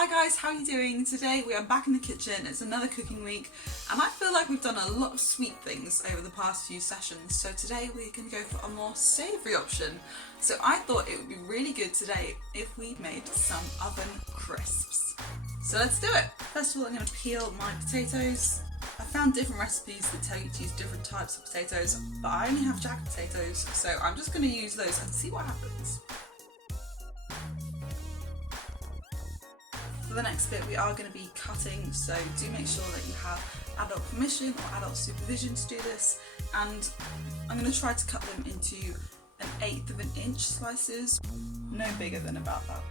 Hi guys, how are you doing? Today we are back in the kitchen. It's another cooking week and I feel like we've done a lot of sweet things over the past few sessions, so today we're going to go for a more savoury option. So I thought it would be really good today if we made some oven crisps. So let's do it! First of all, I'm going to peel my potatoes. I found different recipes that tell you to use different types of potatoes, but I only have jack potatoes, so I'm just going to use those and see what happens. For the next bit we are going to be cutting, so do make sure that you have adult permission or adult supervision to do this, and I'm going to try to cut them into 1/8 of an inch slices, no bigger than about that.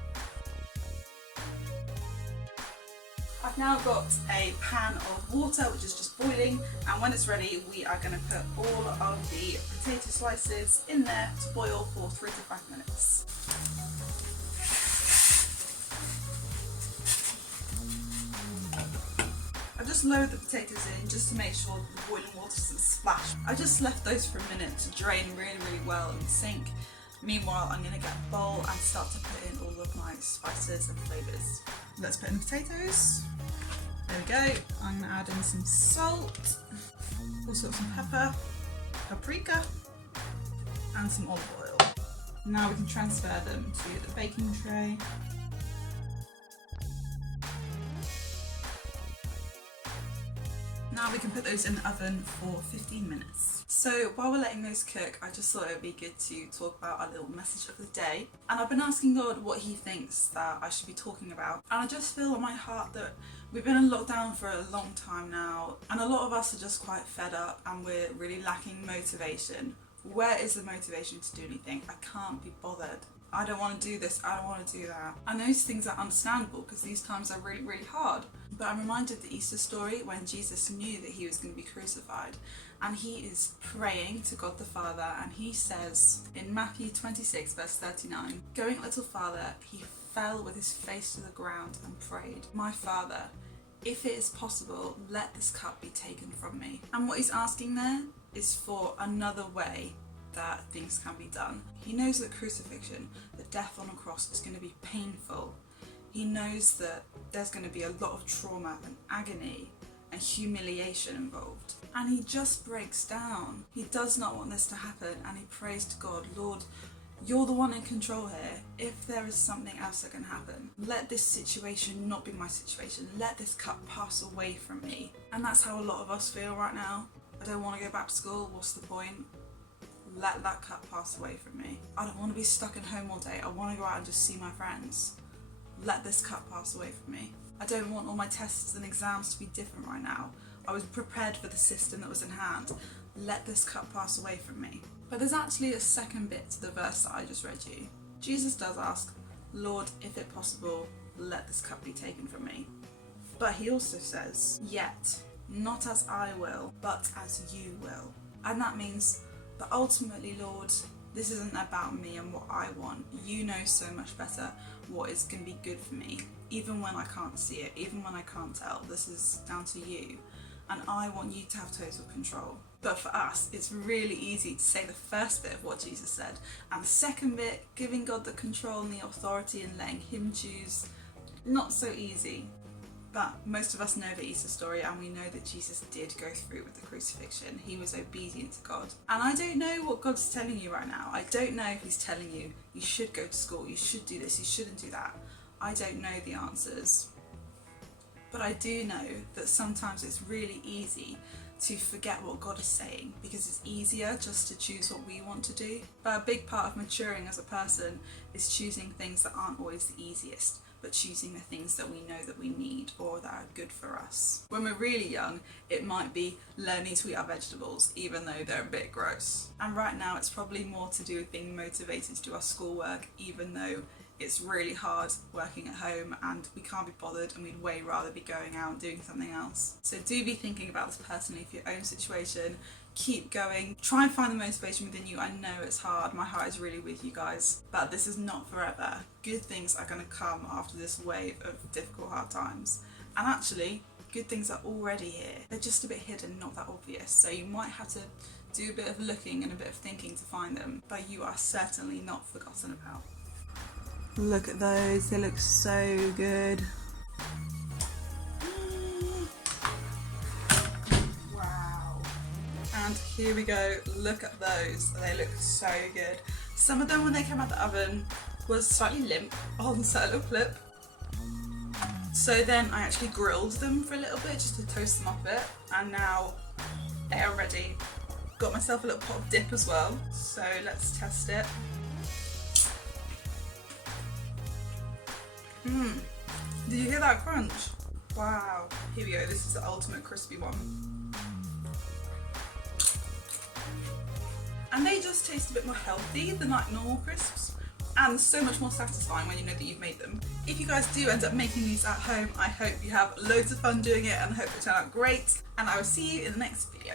I've now got a pan of water which is just boiling, and when it's ready we are going to put all of the potato slices in there to boil for 3 to 5 minutes. I've just lowered the potatoes in just to make sure that the boiling water doesn't splash. I just left those for a minute to drain really well in the sink. Meanwhile, I'm going to get a bowl and start to put in all of my spices and flavours. Let's put in the potatoes. There we go. I'm going to add in some salt, also some pepper, paprika, and some olive oil. Now we can transfer them to the baking tray. Now we can put those in the oven for 15 minutes. So while we're letting those cook, I just thought it would be good to talk about our little message of the day. And I've been asking God what he thinks that I should be talking about. And I just feel in my heart that we've been in lockdown for a long time now, and a lot of us are just quite fed up and we're really lacking motivation. Where is the motivation to do anything? I can't be bothered. I don't want to do this, I don't want to do that. And those things are understandable because these times are really hard. But I'm reminded of the Easter story when Jesus knew that he was going to be crucified, and he is praying to God the Father, and he says in Matthew 26 verse 39, "Going a little farther, he fell with his face to the ground and prayed, 'My Father, if it is possible, let this cup be taken from me.'" And what he's asking there is for another way that things can be done. He knows that crucifixion, the death on a cross, is going to be painful. He knows that there's going to be a lot of trauma and agony and humiliation involved. And he just breaks down. He does not want this to happen, and he prays to God, "Lord, you're the one in control here. If there is something else that can happen, let this situation not be my situation. Let this cup pass away from me." And that's how a lot of us feel right now. I don't want to go back to school. What's the point? Let that cup pass away from me. I don't want to be stuck at home all day. I want to go out and just see my friends. Let this cup pass away from me. I don't want all my tests and exams to be different right now. I was prepared for the system that was in hand. Let this cup pass away from me. But there's actually a second bit to the verse that I just read you. Jesus does ask, "Lord, if it possible, let this cup be taken from me." But he also says, "Yet, not as I will, but as you will." And that means that ultimately, Lord, this isn't about me and what I want. You know so much better what is going to be good for me, even when I can't see it, even when I can't tell. This is down to you, and I want you to have total control. But for us, it's really easy to say the first bit of what Jesus said, and the second bit, giving God the control and the authority and letting him choose, not so easy. But most of us know the Easter story, and we know that Jesus did go through with the crucifixion. He was obedient to God. And I don't know what God's telling you right now. I don't know if he's telling you, you should go to school, you should do this, you shouldn't do that. I don't know the answers. But I do know that sometimes it's really easy to forget what God is saying, because it's easier just to choose what we want to do. But a big part of maturing as a person is choosing things that aren't always the easiest, but choosing the things that we know that we need or that are good for us. When we're really young, it might be learning to eat our vegetables, even though they're a bit gross. And right now it's probably more to do with being motivated to do our schoolwork, even though it's really hard working at home and we can't be bothered and we'd way rather be going out and doing something else. So do be thinking about this personally for your own situation. Keep going. Try and find the motivation within you. I know it's hard. My heart is really with you guys. But this is not forever. Good things are going to come after this wave of difficult, hard times. And actually, good things are already here. They're just a bit hidden, not that obvious. So you might have to do a bit of looking and a bit of thinking to find them. But you are certainly not forgotten about. Look at those. They look so good. Here we go, look at those, they look so good. Some of them when they came out the oven was slightly limp on certain flip. So then I actually grilled them for a little bit just to toast them up a bit, and now they are ready. Got myself a little pot of dip as well, so let's test it. Did you hear that crunch? Wow. Here we go, this is the ultimate crispy one. And they just taste a bit more healthy than like normal crisps, and so much more satisfying when you know that you've made them. If you guys do end up making these at home, I hope you have loads of fun doing it and hope they turn out great, and I will see you in the next video.